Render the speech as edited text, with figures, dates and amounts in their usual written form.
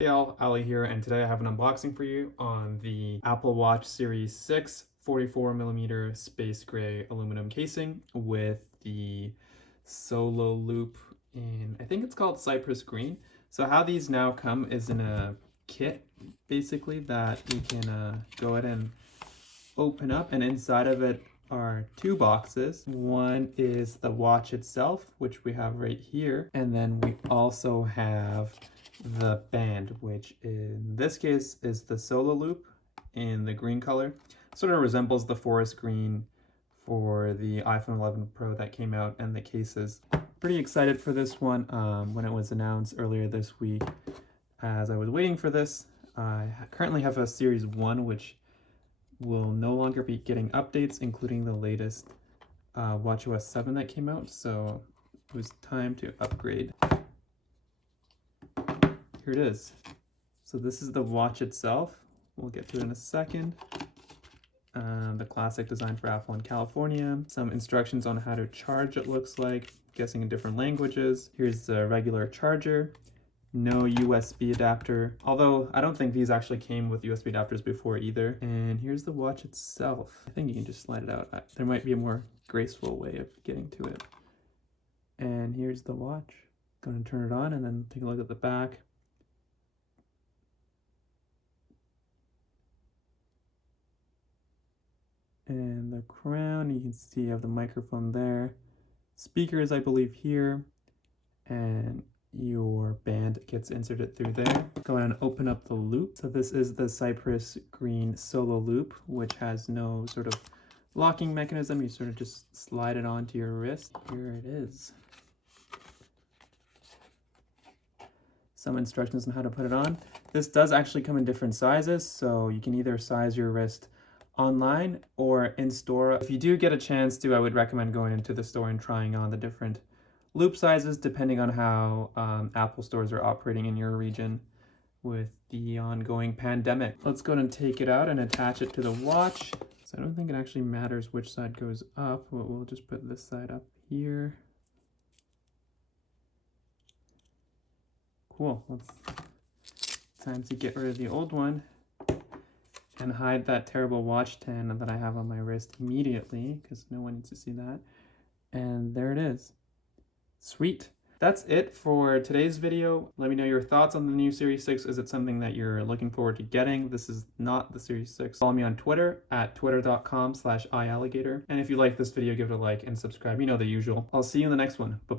Hey all, Ali here, and today I have an unboxing for you on the Apple Watch Series 6 44mm space gray aluminum casing with the Solo Loop in, I think it's called Cyprus Green. So how these now come is in a kit, basically, that you can go ahead and open up, and inside of it are two boxes. One is the watch itself, which we have right here, and then we also have the band, which in this case is the Solo Loop in the green color. Sort of resembles the forest green for the iPhone 11 Pro that came out, and the cases. Pretty excited for this one when it was announced earlier this week. As I was waiting for this, I currently have a Series 1, which will no longer be getting updates, including the latest watchOS 7 that came out, so it was time to upgrade. Here it is. So this is the watch itself. We'll get to it in a second. The classic design for Apple in California. Some instructions on how to charge, it looks like. I'm guessing in different languages. Here's the regular charger. No USB adapter, although I don't think these actually came with USB adapters before either. And here's the watch itself. I think you can just slide it out. There might be a more graceful way of getting to it. And here's the watch. Going to turn it on and then take a look at the back. And the crown, you can see you have the microphone there. Speakers, I believe, here. And your band gets inserted through there. Go ahead and open up the loop. So this is the Cyprus Green Solo Loop, which has no sort of locking mechanism. You sort of just slide it onto your wrist. Here it is. Some instructions on how to put it on. This does actually come in different sizes, so you can either size your wrist online or in store. If you do get a chance to, I would recommend going into the store and trying on the different loop sizes depending on how Apple stores are operating in your region with the ongoing pandemic. Let's go ahead and take it out and attach it to the watch. So I don't think it actually matters which side goes up, but we'll just put this side up here. Cool. Time to get rid of the old one and hide that terrible watch tan that I have on my wrist immediately, because no one needs to see that. And there it is. Sweet. That's it for today's video. Let me know your thoughts on the new Series 6. Is it something that you're looking forward to getting? This is not the Series 6. Follow me on Twitter at twitter.com/iAligator. And if you like this video, give it a like and subscribe. You know the usual. I'll see you in the next one. Bye-bye.